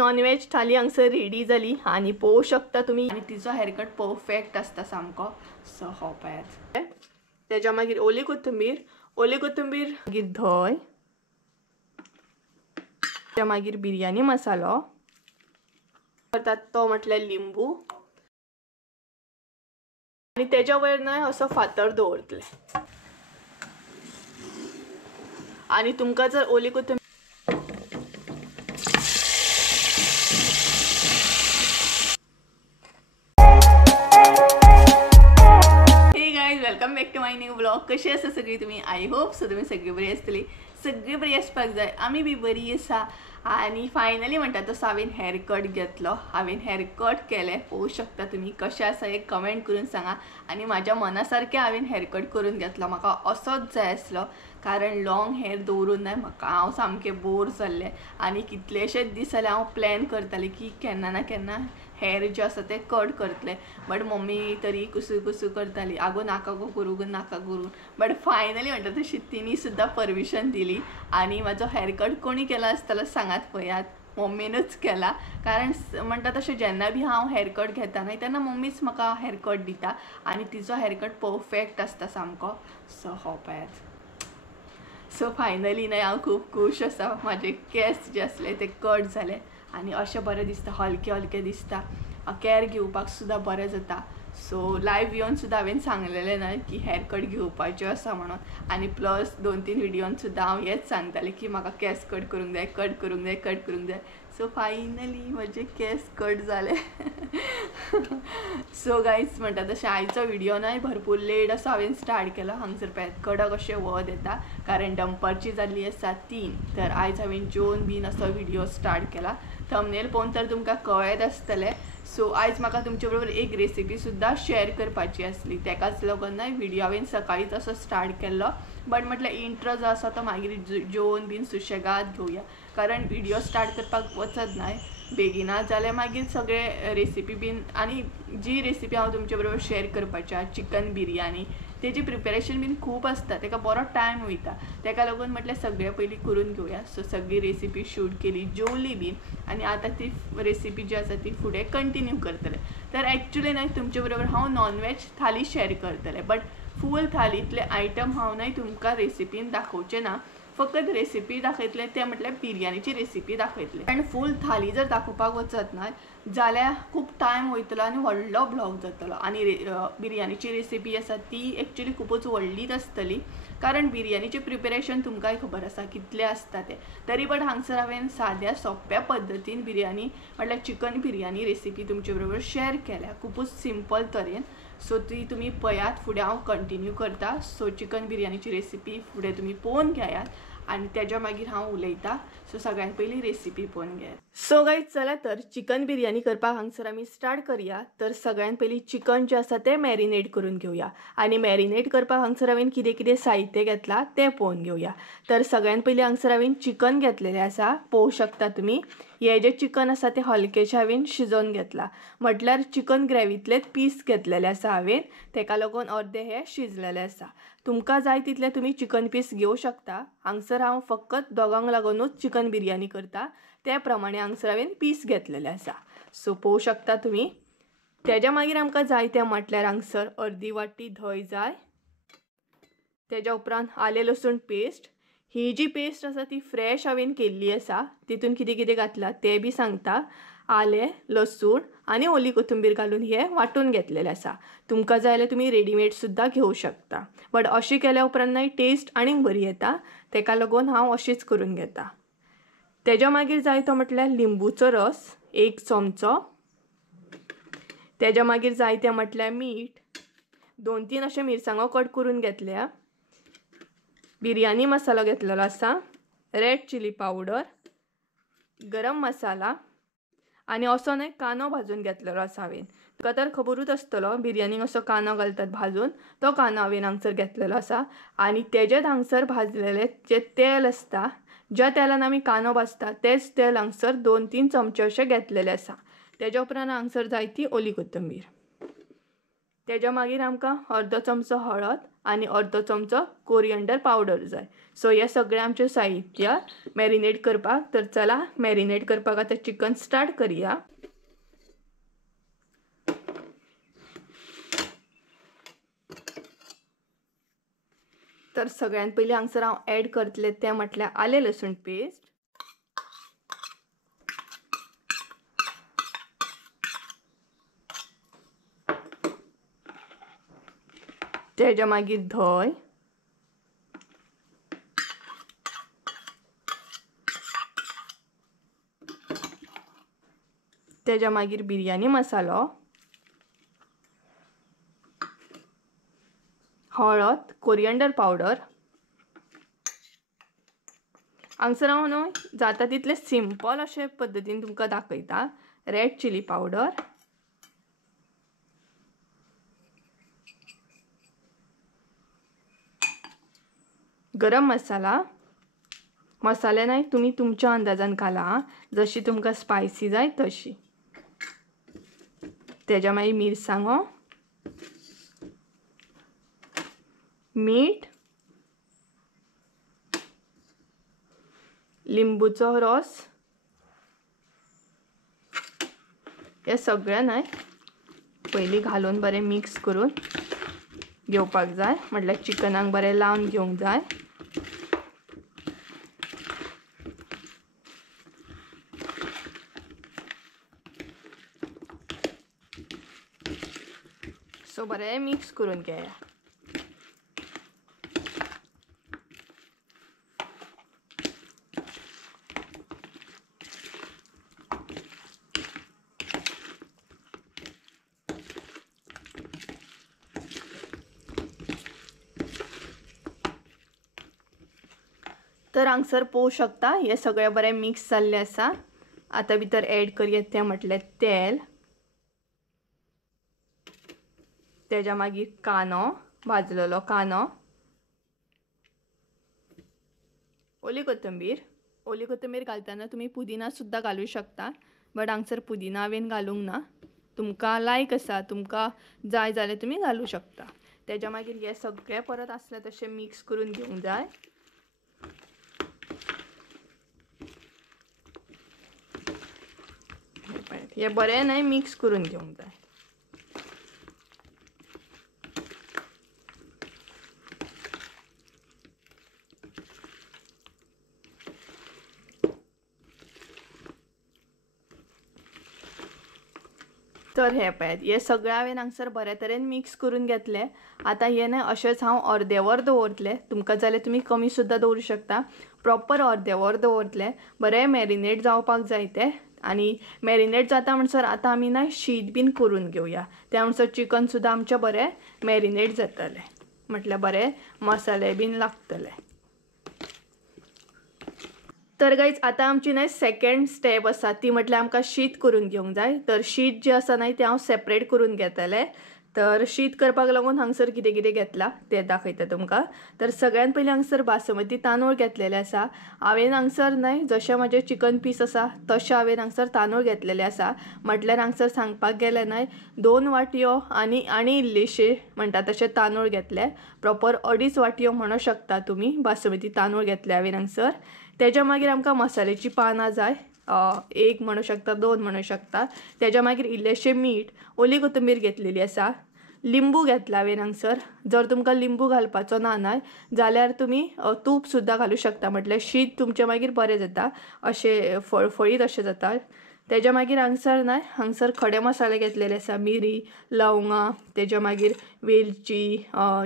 Nonveg थाली हांगसर ready जाली आणि पळोवंक शकता तुम्ही. आणि तिचो हेअरकट परफेक्ट आसता सामको. सो हो पळयात. तेच्या मागीर ओली कोथिंबीर मागीर धंय, तेच्या मागीर बिर्याणी मसालो करतात तो म्हटल्यार लिंबू आणि तेच्या वयर न्हय असो फातर दवरतले. आणि तुमकां जर ओली कोथिंबीर welcome back to my new blog. कशी आसा सगळी तुम्ही? आय होप सो तुम्ही सगळी बरी आसतली. सगळी बरी आसपाक जाय. आमी बी बरी आसा. आणि फायनली म्हणटा तसो हांवें हेअरकट घेतलो. हांवें हेअरकट केले. पळोवंक शकता तुम्ही कशें आसा एक कमेंट करून सांगा. आणि माझ्या मना सारकें हांवें हेअरकट करून घेतलो. म्हाका असोच जाय आसलो कारण लॉंग हेअर दवरून नाय म्हाका. हांव सामकें बोर जाल्लें आणि कितलेशेच दीस जाले हांव प्लॅन करतालें की केन्ना ना केन्ना हेअर जे आसा ते कट करतले. बट मम्मी तरी कुसू करताली, आगो नाका गो करू, नाका करू. बट फायनली म्हणटा तशी तिनी सुद्दां परमिशन दिली. आणि म्हाजो हेअरकट कोणी केला आसतलो सांगात पळयात. मम्मीनूच केला. कारण म्हणटा तशें जेन्ना बी हांव हेअरकट घेता न्हय तेन्ना मम्मीच म्हाका हेअरकट दिता. आणि तिचो हेअरकट परफेक्ट आसता सामको. सो हो पळयात. सो फायनली न्हय हांव खूब खूश आसा. म्हाजे केस जे आसले ते कट जाले आणि अशें बरें दिसता, हलके दिसता. केअर घेवपाक सुद्दां बरें जाता. सो लायव्ह येवन सुद्दां हांवें सांगलेलें न्हय की हेअरकट घेवपाचें आसा म्हणून. आणि प्लस 2-3 व्हिडिओन सुद्दां हांव हेंच सांगतालें की म्हाका केस कट करूंक जाय. सो फायनली म्हजे केस कट जाले. सो गायज म्हणटा तशें आयचो व्हिडिओ न्हय भरपूर लेट असो हांवें स्टार्ट केलो. हांगसर पळयात कडक अशें वत येता कारण डंपरची जाल्ली आसा 3. तर आयज हांवें जेवन बीन असो व्हिडिओ स्टार्ट केला. थंबनेल पळोवन तर तुमकां कळत आसतलें. सो आयज म्हाका तुमचे बरोबर एक रेसिपी सुद्दां शेअर करपाची आसली. तेकाच लागून न्हय व्हिडिओ हांवें सकाळीच असो स्टार्ट केल्लो. बट म्हटल्यार इंट्रो जो आसा तो मागीर जेवन बीन सुशेगाद घेवया. कारण व्हिडिओ स्टार्ट करपाक वचत न्हय बेगिना जाल्यार मागीर सगळे रेसिपी बीन. आणि जी रेसिपी हांव तुमचे बरोबर शेअर करपाची चिकन बिर्याणी तेजी प्रिपेरेशन बीन खूब आसता. तेका बरो टायम वयता. तेका लागून म्हटल्यार सगळे पयलीं करून घेवया. सो सगळी रेसिपी शूट केली, जेवली बीन. आणि आता ती रेसिपी जी आसा ती फुडें कंटिन्यू करतले. तर एक्चुअली न्हय तुमचे बरोबर हांव नॉनवेज थाली शेअर करतले. बट फूल थालीतले आयटम हांव न्हय तुमकां रेसिपीन दाखोवचे ना. फकत रेसिपी दाखयतले ते म्हटल्यार बिर्याणीची रेसिपी दाखयतले. कारण फूल थाली जर दाखोवपाक वचत न्हय जाल्यार खूब टायम वयतलो आणि व्हडलो ब्लॉग जातलो. आणि बिर्याणीची रेसिपी आसा ती एक्चुअली खूबच व्हडलीच आसतली. कारण बिर्याणीचे प्रिपेरेशन तुमकांय खबर आसा कितले आसता ते. तरी बट हांगसर हांवें साद्या सोप्या पद्दतीन बिर्याणी म्हटल्यार चिकन बिर्याणी रेसिपी तुमचे बरोबर शेअर केल्या खूबच सिंपल तरेन. सो ती तुम्ही पळयात. फुडें हांव कंटिन्यू करता. सो चिकन बिर्याणीची रेसिपी फुडें तुमी पळोवन घेयात आणि तेच्या मागीर हांव उलयता. सो सगळ्यात पयलीं रेसिपी पळोवन घेयात. सो गायज चला तर चिकन बिर्याणी करपाक हांगसर आमी स्टार्ट करूया. तर सगळ्यात पयलीं चिकन जे आसा ते मॅरिनेट करून घेवया. आणि मॅरिनेट करपाक हांगसर हांवें कितें कितें साहित्य घेतला तें पळोवन घेवया. तर सगळ्यात पयलीं हांगसर हांवें चिकन घेतलेलें आसा. पळोवंक शकता तुमी. हे जे चिकन आसा ते हलकेशें हांवें शिजोवन घेतला. म्हटल्यार चिकन ग्रेवीतलेच पीस घेतलेले आसा हांवें. तेका लागून अर्दे हे शिजलेले आसा. तुमकां जाय तितले तुमी चिकन पीस घेवं शकता. हांगसर हांव फकत दोगांक लागूनच चिकन बिर्याणी करता. त्या प्रमाणे हांगसर हांवें पीस घेतलेले आसा. सो पळोवंक शकता तुमी. तेच्या मागीर आमकां जाय तें म्हटल्यार हांगसर अर्दी वाटी धंय जाय. तेच्या उपरांत आलें लसूण पेस्ट. ही जी पेस्ट आसा ती फ्रेश हांवें केल्ली आसा. तितून कितें कितें घातला तें बी सांगता. आलें, लसूण आणि ओली कोथिंबीर घालून हे वाटून घेतलेलें आसा. तुमकां जाय जाल्यार तुमी रेडीमेड सुद्दां घेवं शकता. बट अशी केल्या उपरांत टेस्ट आनीक बरी येता. तेका लागून हांव अशीच करून घेता. तेच्या मागीर जाय तो म्हटल्यार लिंबूचो रस 1 चमचो. तेच्या मागीर जाय तें म्हटल्यार मीठ. 2-3 अशे मिरसांगो कट करून घेतल्या. बिर्याणी मसालो घेतलेलो आसा. रेड चिली पावडर, गरम मसाला आणि असो न्हय कांदो भाजून घेतलेलो आसा हांवें. तुका तर खबरूच आसतलो बिर्याणीक असो कांदो घालतात भाजून. तो कांदो हांवें हांगसर घेतलेलो आसा. आणि तेजेच हांगसर भाजलेले जे तेल आसता ज्या तेलान आमी कांदो भाजता तेच तेल हांगसर 2-3 चमचे अशें घेतलेले आसा. तेच्या उपरांत हांगसर जाय ती ओली कोथिंबीर. तेज्या मागीर आमकां अर्दो चमचो हळद आनी अर्दो चमचो कोरिएंडर पावडर जाय. सो हे सगळें आमचें साहित्य मॅरिनेट करपाक. तर चला मॅरिनेट करपाक आतां चिकन स्टार्ट करूया. तर सगळ्यात पयलीं हांगसर हांव ॲड करतलें तें म्हटल्यार आलें लसूण पेस्ट, तेज्या मागीर धंय, तेज्या मागीर बिर्याणी मसालो, हळद, कोरिएंडर पावडर. हांगसर हांव न्हू जाता तितलें सिंपल अशे पद्दतीन तुमकां दाखयता. रेड चिली पावडर, गरम मसाला. मसाले नाही तुम्ही तुमच्या अंदाजान घाला, जशी तुमकां स्पायसी जाय तशी. तेज्या मागीर मिरसांगो, मीठ, लिंबूचो रस. हे सगळें न्हय पयलीं घालून बरें मिक्स करून घेवपाक जाय. म्हटल्यार चिकनाक बरें लावन घेवंक जाय. सो बरें मिक्स करून घेया. तर हांगसर पळोवंक शकता हे सगळें बरें मिक्स जाल्लें आसा. आतां भितर ॲड करया तें म्हटल्यार तेल, तेज्या मागीर कांदो, भाजलेलो कांदो, ओली कोथंबीर. ओली कोथंबीर घालतना तुम्ही पुदिना सुद्दां घालूं शकता, बट हांगसर पुदिना हांवें घालूंक ना. तुमकां लायक आसा, तुमकां जाय जाल्यार तुमी घालूं शकता. तेज्या मागीर हे सगळें परत आसलें तशें मिक्स करून घेवंक जाय. हे बरें न्हय मिक्स करून घेवंक जाय. तर हे पळयात हे सगळें हांवें हांगसर बरे तरेन मिक्स करून घेतले. आतां हे न्हय अशेंच हांव अर्दे वर दवरतलें. तुमकां जाल्यार तुमी कमी सुद्दां दवरूं शकता. प्रॉपर अर्दे वर दवरतलें. बरें मॅरिनेट जावपाक जाय तें. आनी मॅरिनेट जाता म्हणसर आतां आमी ना शीत बीन करून घेवया. त्या म्हणसर चिकन सुद्दां आमचें बरें मॅरिनेट जातलें. म्हटल्यार बरें मसाले बीन लागतले. तर गायज आतां आमची न्हय सेकंड स्टेप आसा ती म्हटल्यार आमकां शीत करून घेवंक जाय. तर शीत जें आसा न्हय तें हांव सेपरेट करून घेतलें. तर शीत करपाक लागून हांगसर कितें कितें घेतलां तें दाखयता तुमकां. तर सगळ्यात पयलीं हांगसर बासमती तांदूळ घेतलेले आसा. हांवें हांगसर न्हय जशें म्हाजे चिकन पीस आसा तशें हांवें हांगसर तांदूळ घेतलेले आसा. म्हटल्यार हांगसर सांगपाक गेलें न्हय 2 वाटयो आनी इल्लीशे म्हणटा तशें तांदूळ घेतले. प्रॉपर 2.5 वाटयो म्हणूं शकता तुमी बासमती तांदूळ घेतले हांवें हांगसर. तेज्या मागीर आमकां मसाल्याची पानां जाय. 1 म्हणूं शकता, 2 म्हणूं शकता. तेज्या मागीर इल्लेशें मीठ, ओली कोथंबीर घेतलेली आसा, लिंबू घेतला हांवें हांगसर. जर तुमकां लिंबू घालपाचो ना न्हय जाल्यार तुमी तूप सुद्दां घालूं शकता. म्हटल्यार शीत तुमचें मागीर बरें जाता, अशें फळफळीत अशें जाता. तेज्या मागीर हांगसर खडे मसाले घेतलेले आसा. मिरी, लवंगां, तेज्या मागीर वेलची,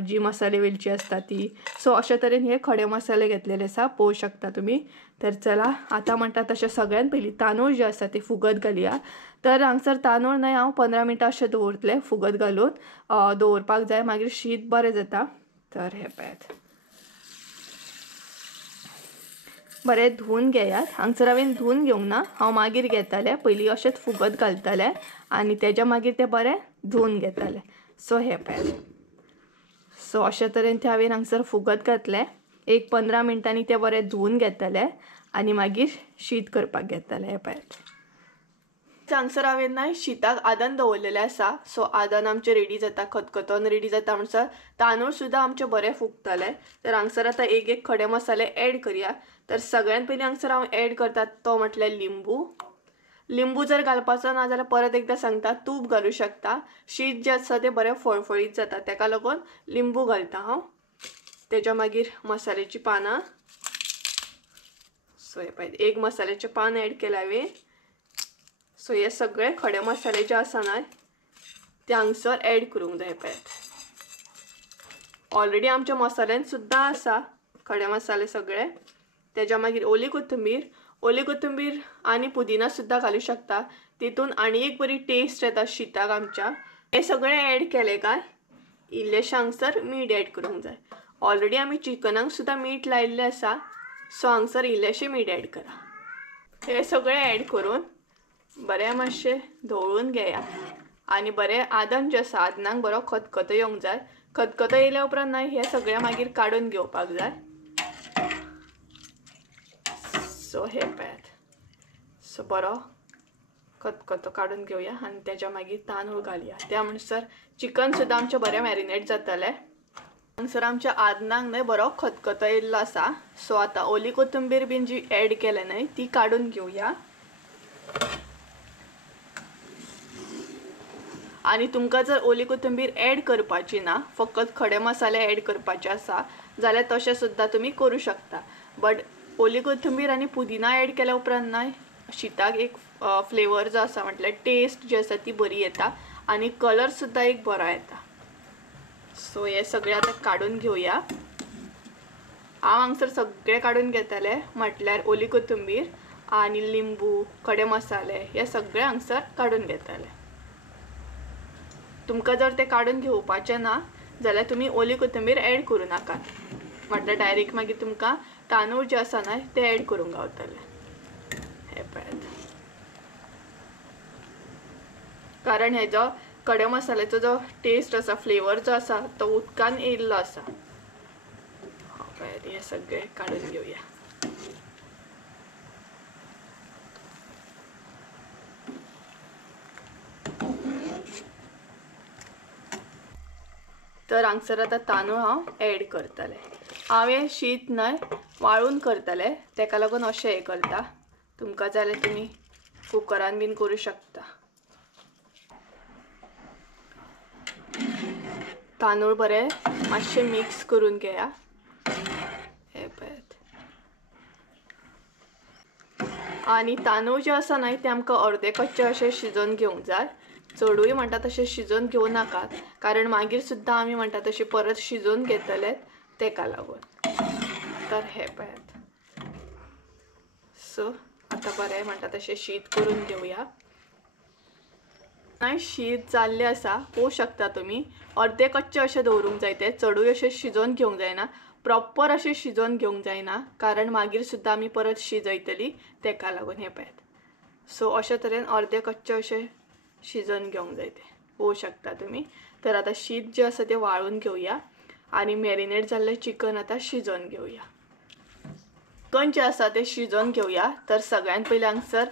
जी मसाले वेलची आसता ती. सो अशे तरेन हे खडे मसाले घेतलेले आसा, पळोवंक शकता तुमी. तर चला आतां म्हणटा तशें सगळ्यात पयलीं तांदूळ जे आसा ते फुगत घालया. तर हांगसर तांदूळ न्हय हांव 15 मिनटां अशें दवरतलें फुगत घालून. दवरपाक जाय, मागीर शीत बरें जाता. तर हे पळयात बरें धुवन घेयात. हांगसर हांवें धुवन घेवंक ना, हांव मागीर घेतालें. पयलीं अशेंच फुगत घालतालें आनी तेज्या मागीर तें बरें धुवन घेतालें. सो हे पळयात. सो अशे तरेन तें हांवें हांगसर फुगत घातलें. एक 15 मिनटांनी तें बरें धुवन घेतलें आनी मागीर शीत करपाक घेतलें. हे पळयात. हांगसर हांवें ना शीताक आदन दवरलेलें आसा. सो आदन आमचें रेडी जाता, खतखतोन रेडी जाता म्हणसर तांदूळ सुद्दां आमचे बरें फुगतले. तर हांगसर आतां एक खडे मसाले ऍड करया. तर सगळ्यात पयलीं हांगसर हांव ऍड करता तो म्हटल्यार लिंबू. लिंबू जर घालपाचो ना जाल्यार परत एकदा सांगता तूप घालूं शकता. शीत जें आसा तें बरें फळफळीत जाता, तेका लागून लिंबू घालता हांव. तेच्या मागीर मसाल्याची पानां. सो हे पळय एक मसाल्याचें पान ऍड केलें हांवें. सो हे सगळे खडे मसाले जे आसा ना ते हांगसर ऍड करूंक जाय. पळयात ऑलरेडी आमच्या मसाल्यान सुद्दां आसा खडे मसाले सगळे. तेच्या मागीर ओली कोथिंबीर आनी पुदिना सुद्दां घालूं शकता. तितून आनी एक बरी टेस्ट येता शीताक आमच्या. हे सगळे ऍड केले काय इल्लेशें हांगसर मीठ ऍड करूंक जाय. ऑलरेडी आमी चिकनाक सुद्दां मीठ लायिल्लें आसा. सो हांगसर इल्लेशें मीठ ऍड करा. हे सगळे ऍड करून बरें मातशें धवळून घेया. आनी बरें आदन जें आसा आदनाक बरो खतखतो येवंक जाय. खतखतो येयल्या उपरांत ना हे सगळे मागीर काडून घेवपाक जाय. सो हे पळयात. सो बरो खतखतो काडून घेवया आनी तेच्या मागीर तांदूळ घालया. त्या म्हणसर चिकन सुद्दां आमचें बरें मॅरिनेट जातलें. हांगसर आमच्या आदनाक न्हय बरो खतखतो येयल्लो आसा. सो आतां ओली कोथिंबीर बीन जी ऍड केल्या न्हय ती काडून घेवया. आनी तुमकां जर ओली कोथिंबीर ऍड करपाची ना, फकत खडे मसाले ऍड करपाचे आसा जाल्यार तशें सुद्दां तुमी करूं शकता. बट ओली कोथिंबीर आनी पुदिना ऍड केल्या उपरांत ना शीताक एक फ्लेवर जो आसा म्हटल्यार टेस्ट जी आसा ती बरी येता आनी कलर सुद्दां एक बरो येता. सो हे सगळे आतां काडून घेवया. हांव हांगसर सगळे काडून घेतले म्हटल्यार ओली कोथिंबीर आनी लिंबू खडे मसाले हे सगळे हांगसर काडून घेतले. तुमकां जर ते काडून घेवपाचे ना जाल्यार तुमी ओली कोथिंबीर ऍड करूं नाका. म्हटल्यार डायरेक्ट मागीर तुमकां तांदूळ जे आसा ना ते ऍड करूंक गावतले. हे पळयात. कारण हेजो खडे मसाल्याचो जो टेस्ट आसा फ्लेवर जो आसा तो उदकान येयल्लो आसा. पळयात हे सगळे काडून घेवया. तर हांगसर आतां तांदूळ हांव ऍड करतलें. हांवें शीत न्हय वाळून करतलें तेका लागून अशें हें करता. तुमकां जाल्यार तुमी कुकरान बीन करूं शकता. तांदूळ बरें मातशें मिक्स करून घेया. हे पळयात. आनी तांदूळ जे आसा न्हय ते आमकां अर्दे कच्चे अशें शिजोवन घेवंक जाय. चडूय म्हणटा तशें शिजोवन घेवं नाकात कारण मागीर सुद्दां आमी म्हणटा तशें परत शिजोवन घेतले तेका लागून. तर हे पळयात. सो आतां बरें म्हणटा तशें शीत करून घेवया. शीत जाल्लें आसा पळोवंक शकता तुमी. अर्दे कच्चे अशें दवरूंक जाय. ते चडूय अशें शिजोवन घेवंक जायना. प्रॉपर अशें शिजोवन घेवंक जायना कारण मागीर सुद्दां आमी परत शिजयतली तेका लागून. हे पळयात. सो अशे तरेन अर्दे कच्चे अशें शिजोवन घेवंक जाय ते पळोवंक शकता तुमी. तर आतां शीत जें आसा तें वाळून घेवया आनी मॅरिनेट जाल्लें चिकन आतां शिजोवन घेवया. चिकन जें आसा तें शिजोवन घेवया. तर सगळ्यात पयलीं हांगसर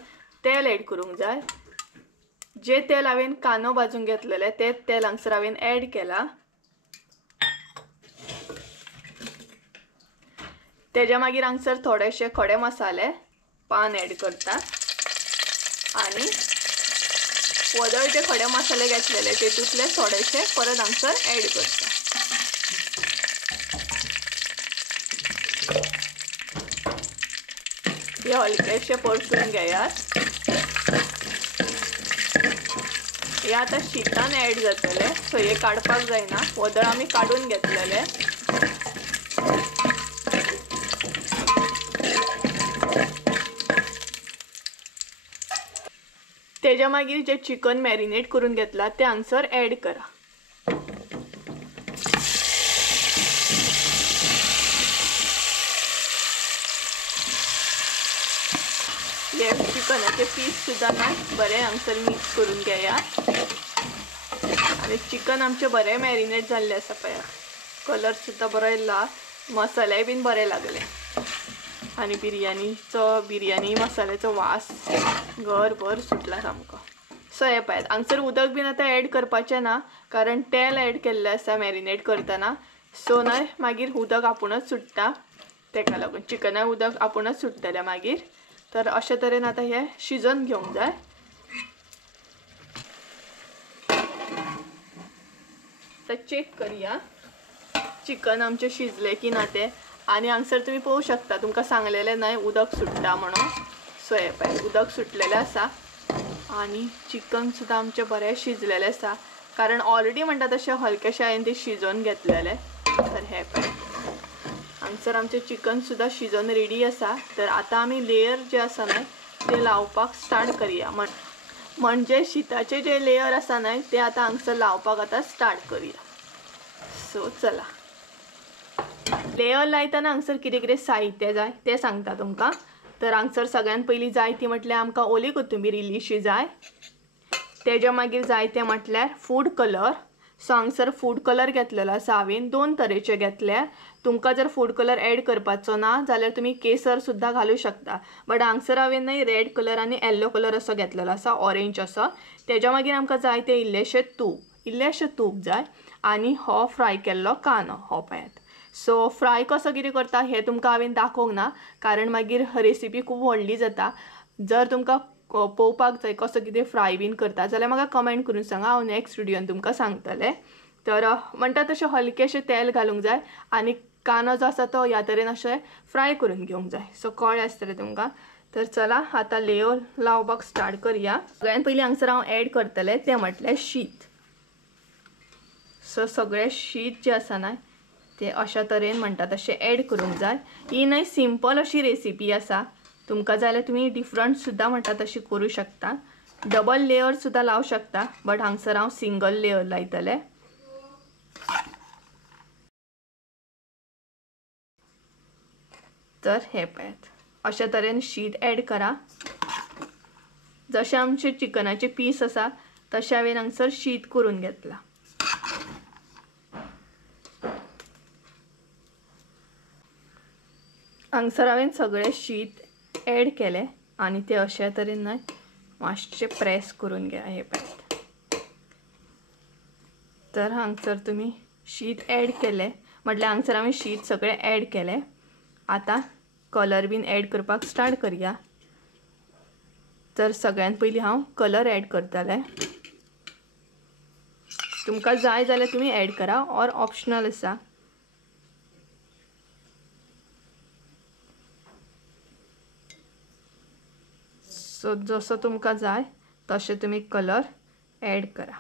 तेल ऍड करूंक जाय. जे तेल हांवें कांदो भाजून घेतलेले तेच तेल हांगसर हांवें ऍड केला. तेज्या मागीर हांगसर थोडेशे खडे मसाले पान ऍड करता आनी वदळ जे खडे मसाले घेतलेले तेतूंतले थोडेशे परत हांगसर ऍड करता. हे हलकेशे परतून घेयात. हे आतां शीतान ऍड जातले. सो हे काडपाक जायना. वदळ आमी काडून घेतलेले. तेज्या मागीर जे चिकन मॅरिनेट करून घेतला ते हांगसर ऍड करा. हे चिकनाचे पीस सुद्दां ना बरें हांगसर मिक्स करून घेया. आनी चिकन आमचें बरें मॅरिनेट जाल्लें आसा. पळयात कलर सुद्दां बरो येयला. मसाले बीन बरे लागले. आणि बिर्याणी मसाल्याचो वास घरभर सुटला सामको. सो हे पळयात हांगसर उदक बीन आतां ॲड करपाचें ना, कारण तेल ॲड केल्लें आसा मॅरिनेट करतना. सो न्हय मागीर उदक आपुणूच सुट्टा, तेका लागून चिकनाक उदक आपुणूच सुट्टलें मागीर. तर अशे तरेन आतां हें शिजोवन घेवंक जाय. तर चेक करूया चिकन आमचें शिजलें की ना तें. आनी हांगसर तुमी पळोवंक शकता, तुमकां सांगलेलें न्हय उदक सुट्टा म्हणून. सो हे पळय उदक सुटलेलें आसा आनी चिकन सुद्दां आमचें बरें शिजलेलें आसा, कारण ऑलरेडी म्हणटा तशें हलकेशें हांवें तें शिजोवन घेतलेलें. तर हे पळय हांगसर आमचें चिकन सुद्दां शिजोवन रेडी आसा. तर आतां आमी लेयर जे आसा न्हय ते लावपाक स्टार्ट करुया. म्हणजे शीताचे जे लेयर आसा न्हय ते आतां हांगसर लावपाक आतां स्टार्ट करुया. सो चला, लेयर लायतना हांगसर कितें कितें साहित्य जाय तें सांगता तुमकां. तर हांगसर सगळ्यात पयलीं जाय ती म्हटल्यार आमकां ओली कोथिंबीर इल्लीशी जाय. तेज्या मागीर जाय तें म्हटल्यार फूड कलर. सो हांगसर फूड कलर घेतलेलो आसा हांवें, 2 तरेचे घेतल्या. तुमकां जर फूड कलर ॲड करपाचो ना जाल्यार तुमी केसर सुद्दां घालूं शकता. बट हांगसर हांवें न्हय रेड कलर आनी येल्लो कलर असो घेतलेलो आसा, ऑरेंज असो. तेज्या मागीर आमकां जाय तें इल्लेशें तूप जाय. आनी हो फ्राय केल्लो कांदो हो पळयात. सो फ्राय कसो कितें करता हें तुमकां हांवें दाखोवंक ना, कारण मागीर रेसिपी खूब व्हडली जाता. जर तुमकां पळोवपाक जाय कसो कितें फ्राय बीन करता जाल्यार म्हाका कमेंट करून सांगा, हांव नेक्स्ट व्हिडियोन तुमकां सांगतलें. तर म्हणटा तशें हलकेशें तेल घालूंक जाय आनी कांदो जो आसा तो ह्या तरेन अशें फ्राय करून घेवंक जाय. सो कळ्ळें आसतलें तुमकां. तर चला आतां लेयर लावपाक स्टार्ट करुया. सगळ्यात पयलीं हांगसर हांव ॲड करतलें तें म्हटल्यार शीत. सो सगळें शीत जें आसा न्हय ते अशा तरेन म्हणटा तशें ॲड करूंक जाय. ही न्हय सिंपल अशी रेसिपी आसा. तुमकां जाल्यार तुमी डिफरंट सुद्दां म्हणटा तशी करूं शकता. डबल लेयर सुद्दां लावं शकता, बट हांगसर हांव सिंगल लेयर लायतलें. तर हे पळयात अशा तरेन शीत ॲड करा. जशे आमचे चिकनाचे पीस आसा तशें हांवें हांगसर शीत करून घेतला. हांगसर हांवें सगळें शीत ॲड केलें आनी ते अशा तरेन न्हय मातशें प्रेस करून घ्या. हे पळयात. तर हांगसर तुमी शीत ॲड केलें म्हटल्यार हांगसर हांवें शीत सगळें ॲड केलें. आतां कलर बीन ॲड करपाक स्टार्ट करुया. तर सगळ्यात पयलीं हांव कलर ॲड करतलें. तुमकां जाय जाल्यार तुमी ॲड करा, ऑर ऑप्शनल आसा. सो जसो तुमकां जाय तशें तुमी कलर ॲड करा.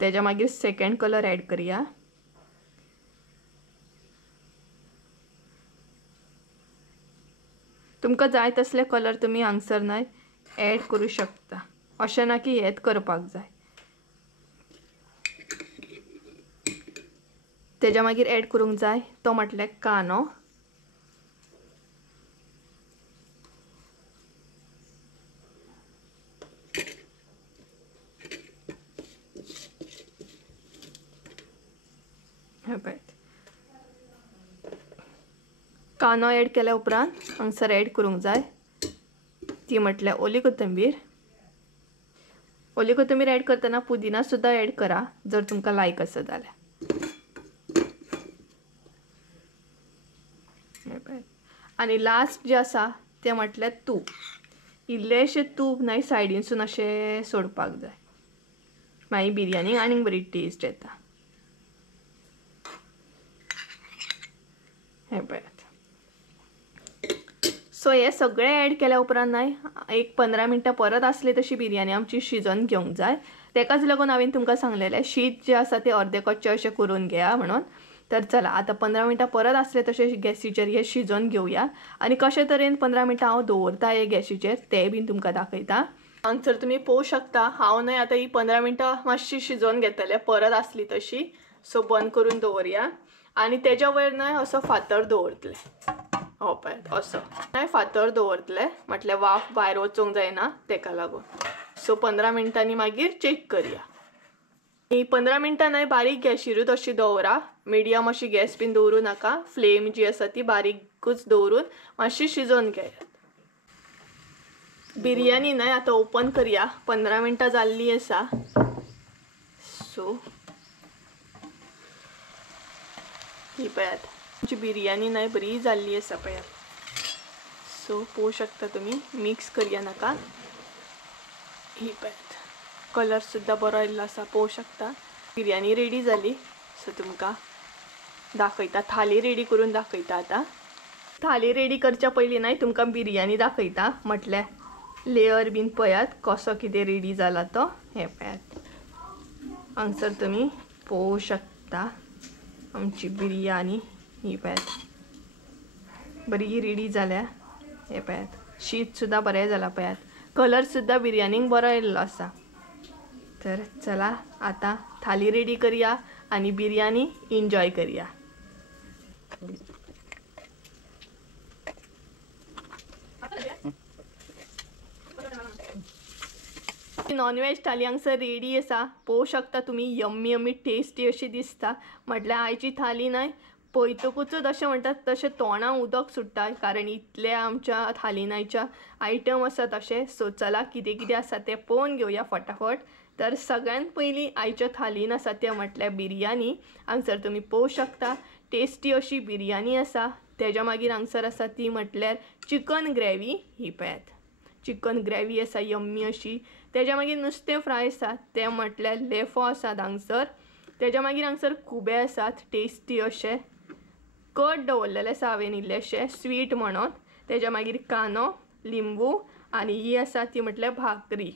तेज्या मागीर सेकंड कलर ॲड करुया. तुमकां जाय तसले कलर तुमी हांगसर न्हय ॲड करूं शकता. अशें ना की हेच करपाक जाय. तेज्या मागीर ॲड करूंक जाय तो म्हटल्यार कांदो. कांदो ॲड केल्या उपरांत हांगसर ॲड करूंक जाय ती म्हटल्यार ओली कोथिंबीर. ओली कोथिंबीर ॲड करतना पुदिना सुद्दां ॲड करा जर तुमकां लायक आसा जाल्यार. आनी लास्ट जे आसा तें म्हटल्यार तूप. इल्लेशें तूप न्हय सायडीनसून अशें सोडपाक जाय, मागीर बिर्याणीक आनीक बरी टेस्ट येता. हे पळयात. सो हे सगळें ॲड केल्या उपरांत न्हय एक 15 मिनटां परत आसली तशी बिर्याणी आमची शिजोवन घेवंक जाय. तेकाच लागून हांवें तुमकां सांगलेलें शीत जे आसा ते अर्दे कच्चे अशें करून घेया म्हणून. तर चला आतां 15 मिनटां परत आसले तशें गॅसीचेर हे शिजोवन घेवया. आनी कशे तरेन 15 मिनटां हांव दवरता हे गॅसीचेर तें बीन तुमकां दाखयता. हांगसर तुमी पळोवंक शकता हांव न्हय आतां ही 15 मिनटां मातशी शिजोवन घेतलें परत आसली तशी. सो बंद करून दवरया. आनी तेज्या वयर न्हय असो फातर दवरतलें. हो पळयात असो न्हय फातर दवरतलें म्हटल्यार वाफ भायर वचूंक जायना तेका लागून. सो 15 मिनटांनी मागीर चेक करुया. 15 मिनटां नाही बारीक गॅशीरूच अशी दवरा, मिडियम अशी गॅस बीन दवरू नाका, फ्लेम जी आसा ती बारीकूच दवरून मातशी शिजोवन घेयात. बिर्याणी नाही आता ओपन करूया. 15 मिनटां जाल्ली आसा. सो ही पळयात आमची बिर्याणी नाही बरी जाल्ली आसा पळयात. सो पळोवं शकता तुम्ही. मिक्स करूया नाका. ही पळयात कलर सुद्धा बरो आयल्लो आसा, पळोवं शकता. बिर्याणी रेडी जाली. सो तुमकां दाखयता, थाली रेडी करून दाखयता. आता थाली रेडी करच्या पयलीं नाही तुमकां बिर्याणी दाखयता. म्हटल्यार लेयर बीन पळयात कसो कितें रेडी जाला तो. हे पळयात हांगसर तुम्ही पळोवं शकता आमची बिर्याणी. ही पळयात बरी रेडी जाल्या. हे पळयात शीत सुद्धा बरें जाला पळयात. कलर सुद्धा बिर्याणीक बरो येयल्लो आसा. तर चला आता थाली रेडी करूया आणि बिर्याणी एन्जॉय करूया. नॉनव्हेज थाली हांगसर रेडी आसा. पळोवं शकता तुम्ही. यम्मी यम्मी टेस्टी अशी दिसता. म्हटल्यार आयची थाली नाही पळयतकूच अशें म्हणटात तशें तोंडां उदक सुट्टा, कारण इतले आमच्या थालीन आयच्या आयटम आसात अशें. सो चला कितें कितें आसा तें पळोवन घेवया फटाफट. तर सगळ्यात पयलीं आयच्या थालीन आसा तें म्हटल्यार बिर्याणी. हांगसर तुम्ही पळोवं शकता टेस्टी अशी बिर्याणी आसा. तेज्या मागीर हांगसर आसा ती म्हटल्यार चिकन ग्रेवी. ही पळयात चिकन ग्रेवी आसा यम्मी अशी. तेज्या मागीर नुस्तें फ्राय आसा तें म्हटल्यार लेफो आसात हांगसर. तेज्या मागीर हांगसर खुबे आसात टेस्टी अशे. कट दवरलेले आसा हांवें इल्लेशें स्वीट म्हणून. तेज्या मागीर कांदो, लिंबू आनी ही आसा ती म्हटल्यार भाकरी.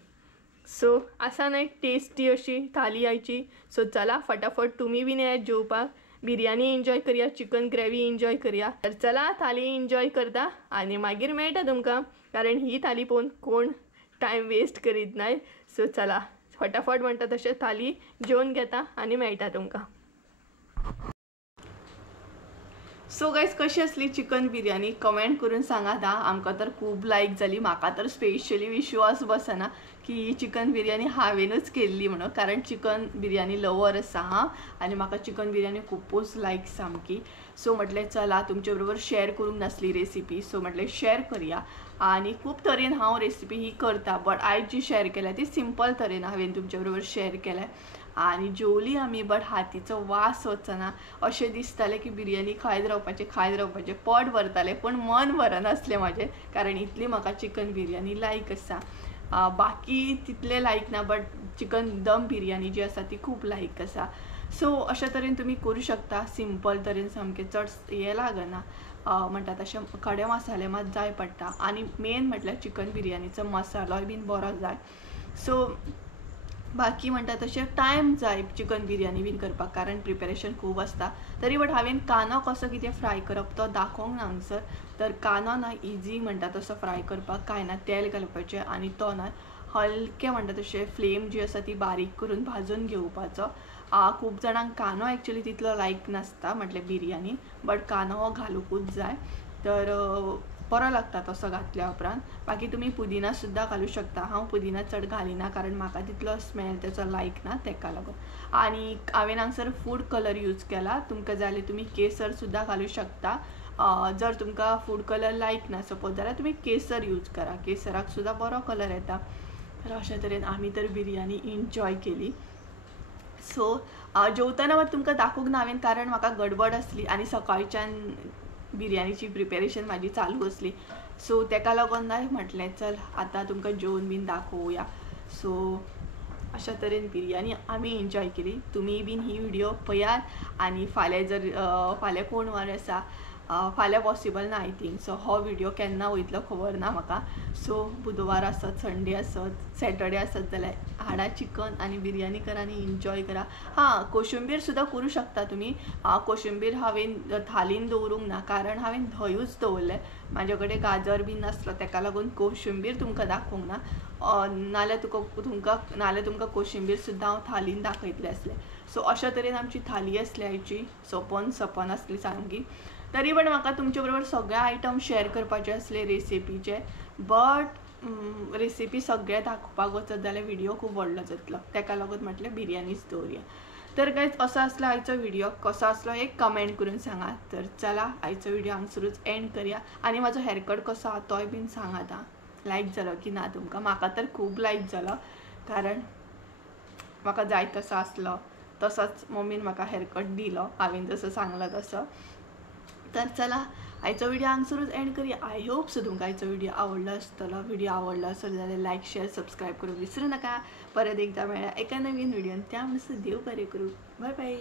सो आसा न्हय टेस्टी अशी थाली आयची. सो चला फटाफट तुम्ही बीन येयात जेवपाक. बिर्याणी एन्जॉय करूया, चिकन ग्रेवी एन्जॉय करूया. तर चला थाली एन्जॉय करता आनी मागीर मेळटा तुमकां, कारण ही थाली पळोवन कोण टायम वेस्ट करीत नाही. सो चला फटाफट म्हणटा तशें थाली जेवन घेता आनी मेळटा तुमकां. सो गायज कशी असली चिकन बिर्याणी कमेंट करून सांगा. आमकां तर खूब लायक जाली. म्हाका तर स्पेशली विश्वास बसना की ही चिकन बिर्याणी हांवेनूच केल्ली म्हणून, कारण चिकन बिर्याणी लवर आसा हां आनी म्हाका चिकन बिर्याणी खूबच लायक सामकी. सो म्हटलें चला तुमचे बरोबर शेअर करूंक नासली रेसिपी. सो म्हटलें शेअर करूया. आनी खूब तरेन हांव रेसिपी ही करता, बट आयज जी शेअर केल्या ती सिंपल तरेन हांवें तुमचे बरोबर शेअर केल्या. आनी जेवली आमी, बट हातीचो वास वचना. अशें दिसतालें की बिर्याणी खायत रावपाचें पोट भरतालें, पण मन भरनासलें म्हाजें, कारण इतली म्हाका चिकन बिर्याणी लायक आसा. बाकी तितले लायक ना, बट चिकन दम बिर्याणी जी आसा ती खूब लायक आसा. सो अशा तरेन तुमी करूं शकता. सिंपल तरेन सामकें चड हें लागना. म्हणटा तशें खडे मसाले मात जाय पडटा आनी मेन म्हटल्यार चिकन बिर्याणीचो मसालोय बीन बरो जाय. सो बाकी म्हणटा तशें टायम जाय चिकन बिर्याणी बीन करपाक, कारण प्रिपेरेशन खूब आसता. तरी बट हांवें कांदो कसो कितें फ्राय करप तो दाखोवंक ना हांगसर. तर कांदो ना इजी म्हणटा तसो फ्राय करपाक, कांय ना तेल घालपाचें आनी तो ना हलकें म्हणटा तशें फ्लेम जी आसा ती बारीक करून भाजून घेवपाचो. खूब जाणांक कांदो एक्चुअली तितलो लायक नासता म्हटल्यार बिर्याणी, बट कांदो हो घालूंकूच जाय. तर बरो लागता तसो घातल्या उपरांत. बाकी तुमी पुदिना सुद्दां घालूं शकता. हांव पुदिना चड घालिना, कारण म्हाका तितलो स्मेल तेचो लायक ना तेका लागून. आनी हांवें हांगसर फूड कलर यूज केला. तुमकां जाय जाल्यार तुमी केसर सुद्दां घालूं शकता. जर तुमकां फूड कलर लायक ना सपोज जाल्यार तुमी केसर यूज करा. केसराक सुद्दां बरो कलर येता. तर अशा तरेन आमी तर बिर्याणी एन्जॉय केली. सो जेवताना मात तुमकां दाखोवंक ना हांवें, कारण म्हाका गडबड आसली आनी सकाळच्यान बिर्याणीची प्रिपेरेशन म्हाजी चालू आसली. सो तेका लागून नाही म्हटलें चल आतां तुमकां जेवन बीन दाखोवया. सो अशा तरेन बिर्याणी आमी एन्जॉय केली. तुमी बीन ही व्हिडिओ पळयात आनी फाल्यां कोण वार आसा, फाल्यां पॉसिबल ना आय थिंक. सो हो व्हिडिओ केन्ना वयतलो खबर ना म्हाका. सो बुधवार आसत, संडे आसत, सॅटर्डे आसत जाल्यार हाडा चिकन आनी बिर्याणी करा आनी एन्जॉय करा. कोशिंबीर सुद्दां करूं शकता तुमी. कोशिंबीर हांवें थालीन दवरूंक ना, कारण हांवें धंयूच दवरलें. म्हाजे कडेन गाजर बीन नासलो तेका लागून कोशिंबीर तुमकां दाखोवंक ना. नाल्यार तुमकां कोशिंबीर सुद्दां हांव थालीन दाखयतलें आसलें. सो अशा तरेन आमची थाली आसली आयची. सोंपन आसली सामकी. तरी पण म्हाका तुमचे बरोबर सगळे आयटम शेअर करपाचे असले रेसिपीचे, बट रेसिपी सगळे दाखोवपाक वचत जाल्यार व्हिडिओ खूब व्हडलो जातलो, ताका लागून म्हटलें बिरयानीच दवरया. तर गायज असो आसलो आयचो व्हिडिओ. कसो आसलो एक कमेंट करून सांगा. तर चला आयचो व्हिडिओ हांगसरूच एंड करया. आनी म्हाजो हेअरकट कसो आहा तोय बीन सांगात आं, लायक जालो की ना तुमकां. म्हाका तर खूब लायक जालो, कारण म्हाका जाय तसो आसलो. तसोच मम्मीन म्हाका हेअरकट दिलो हांवें जसो सांगलो तसो. तर चला आयचो व्हिडिओ हांगसरूच एंड करूया. आय होप सो तुमकां आयचो व्हिडिओ आवडलो आसतलो. व्हिडिओ आवडलो आसत जाल्यार लायक शेअर सबस्क्राईब करूंक विसरू नका. परत एकदा मेळ्या एका नवीन व्हिडिओन. त्या म्हणसर देव बरें करूं. Bye bye.